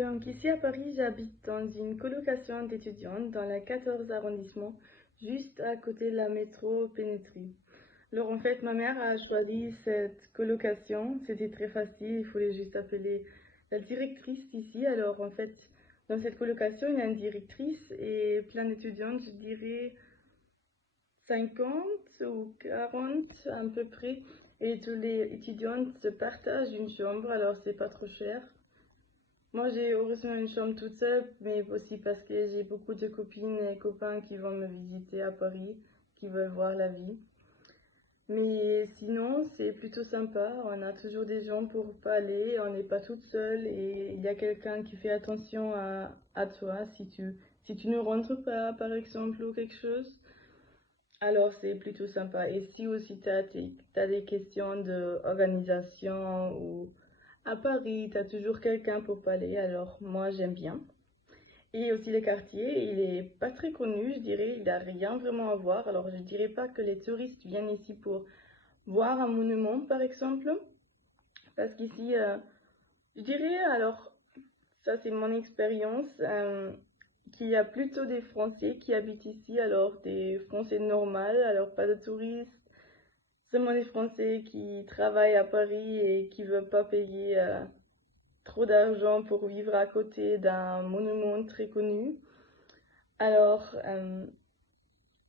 Donc ici à Paris, j'habite dans une colocation d'étudiantes dans le 14e arrondissement, juste à côté de la métro Pénétrie. Alors en fait, ma mère a choisi cette colocation, c'était très facile, il fallait juste appeler la directrice ici. Alors en fait, dans cette colocation, il y a une directrice et plein d'étudiantes, je dirais 50 ou 40 à peu près. Et tous les étudiantes se partagent une chambre, alors c'est pas trop cher. Moi, j'ai heureusement une chambre toute seule, mais aussi parce que j'ai beaucoup de copines et copains qui vont me visiter à Paris, qui veulent voir la vie. Mais sinon, c'est plutôt sympa. On a toujours des gens pour parler, on n'est pas toute seule et il y a quelqu'un qui fait attention à toi si tu ne rentres pas, par exemple, ou quelque chose. Alors, c'est plutôt sympa. Et si aussi tu as des questions d'organisation ou à Paris, tu as toujours quelqu'un pour parler. Alors, moi, j'aime bien. Et aussi le quartier, il est pas très connu, je dirais. Il n'a rien vraiment à voir. Alors, je dirais pas que les touristes viennent ici pour voir un monument, par exemple. Parce qu'ici, je dirais, alors, ça c'est mon expérience, qu'il y a plutôt des Français qui habitent ici, alors des Français normaux, alors pas de touristes, seulement des Français qui travaillent à Paris et qui veulent pas payer trop d'argent pour vivre à côté d'un monument très connu. Alors,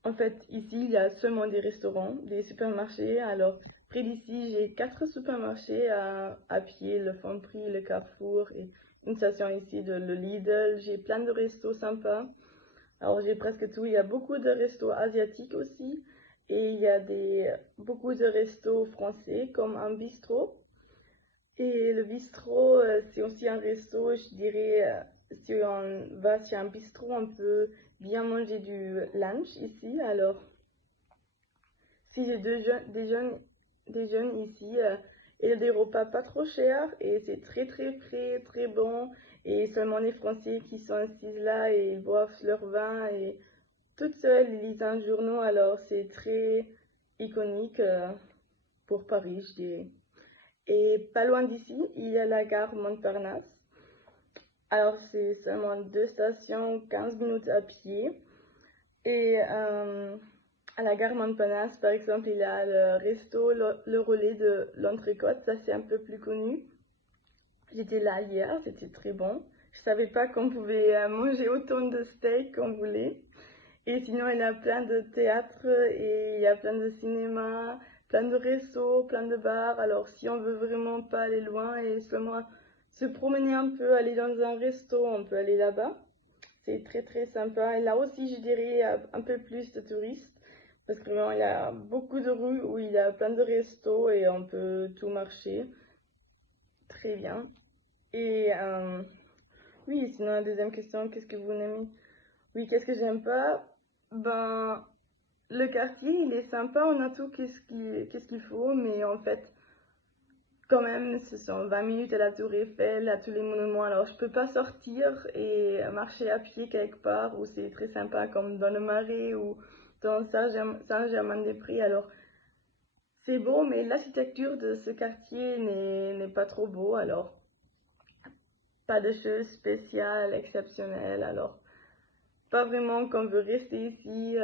en fait, ici, il y a seulement des restaurants, des supermarchés. Alors, près d'ici, j'ai 4 supermarchés à pied, le Franprix, le Carrefour et une station ici de le Lidl. J'ai plein de restos sympas. Alors, j'ai presque tout. Il y a beaucoup de restos asiatiques aussi. Et il y a beaucoup de restos français, comme un bistrot. Et le bistrot, c'est aussi un resto, je dirais, si on va chez un bistrot, on peut bien manger du lunch ici. Alors, si j'ai des jeunes ici, il y a des repas pas trop chers et c'est très très très très bon. Et seulement les Français qui sont assis là et ils boivent leur vin et toutes seules, ils lisent un journal. Alors, c'est très iconique pour Paris, je dirais. Et pas loin d'ici, il y a la gare Montparnasse. Alors, c'est seulement 2 stations, 15 minutes à pied. Et à la gare Montparnasse, par exemple, il y a le resto Le Relais de l'Entrecôte. Ça, c'est un peu plus connu. J'étais là hier, c'était très bon. Je savais pas qu'on pouvait manger autant de steak qu'on voulait. Et sinon, il y a plein de théâtres et il y a plein de cinémas, plein de restos, plein de bars. Alors, si on veut vraiment pas aller loin et seulement se promener un peu, aller dans un resto, on peut aller là-bas. C'est très très sympa. Et là aussi, je dirais, il y a un peu plus de touristes. Parce que vraiment, il y a beaucoup de rues où il y a plein de restos et on peut tout marcher. Très bien. Et oui, sinon, la deuxième question, qu'est-ce que vous aimez? Oui, qu'est-ce que j'aime pas? Ben, le quartier, il est sympa, on a tout qu'est-ce qu'il faut, mais en fait, quand même, ce sont 20 minutes à la Tour Eiffel, à tous les monuments, alors je peux pas sortir et marcher à pied quelque part où c'est très sympa, comme dans le Marais ou dans Saint-Germain-des-Prés. Alors, c'est beau, mais l'architecture de ce quartier n'est pas trop beau, alors pas de choses spéciales, exceptionnelles, alors pas vraiment qu'on veut rester ici.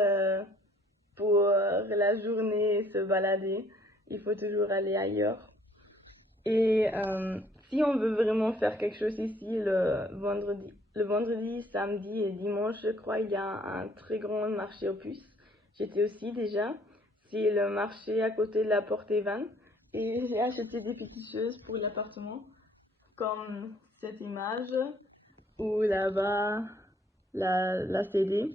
Pour la journée se balader. Il faut toujours aller ailleurs. Et si on veut vraiment faire quelque chose ici le vendredi, samedi et dimanche, je crois, il y a un très grand marché aux puces. J'étais aussi déjà. C'est le marché à côté de la Porte Evan. Et j'ai acheté des petites choses pour l'appartement, comme cette image, ou là-bas, la CD.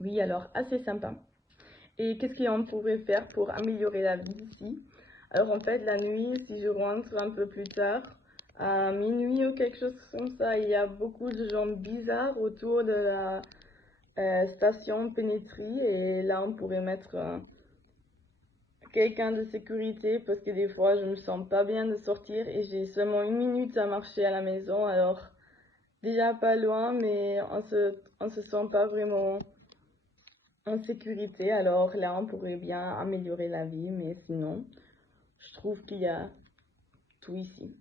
Oui, alors assez sympa. Et qu'est-ce qu'on pourrait faire pour améliorer la vie ici? Alors en fait, la nuit, si je rentre un peu plus tard, à minuit ou quelque chose comme ça, il y a beaucoup de gens bizarres autour de la station Pénétrie. Et là, on pourrait mettre quelqu'un de sécurité parce que des fois, je me sens pas bien de sortir et j'ai seulement 1 minute à marcher à la maison. Alors déjà pas loin, mais on se sent pas vraiment en sécurité. Alors là, on pourrait bien améliorer la vie, mais sinon, je trouve qu'il y a tout ici.